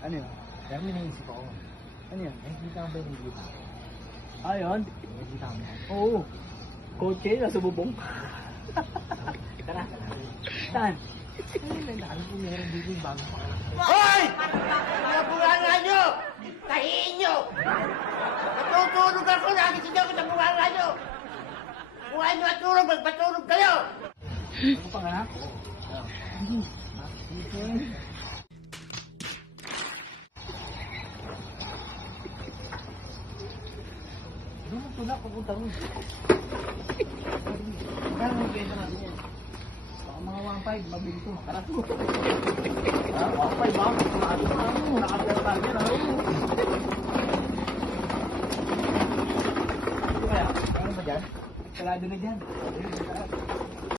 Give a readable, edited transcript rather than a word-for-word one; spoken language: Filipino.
Ano yun? Kaya may naisip ako. Ano yun? Nakikita ko ba yung nakikita ko? Ayun? Nakikita ko mo. Oo. Kotse, nasa bubong. Tara. Saan? Ay, alam ko meron dito yung bagong pangalan. Hoy! Mga bunganga nyo! Tahiin nyo! Natutulog ako, nakikita ko sa bunganga nyo! Kung ano matulog, magpatulog kayo! Ano pa nga na? Doon mo tulak, pupunta ron. Kaya mo benta natin yan. Baka mga 1.5, mabili ito. Tara. 1.5 ba? Nakapera tayo yan. Ano kaya? Ano ba dyan? Sarado na dyan.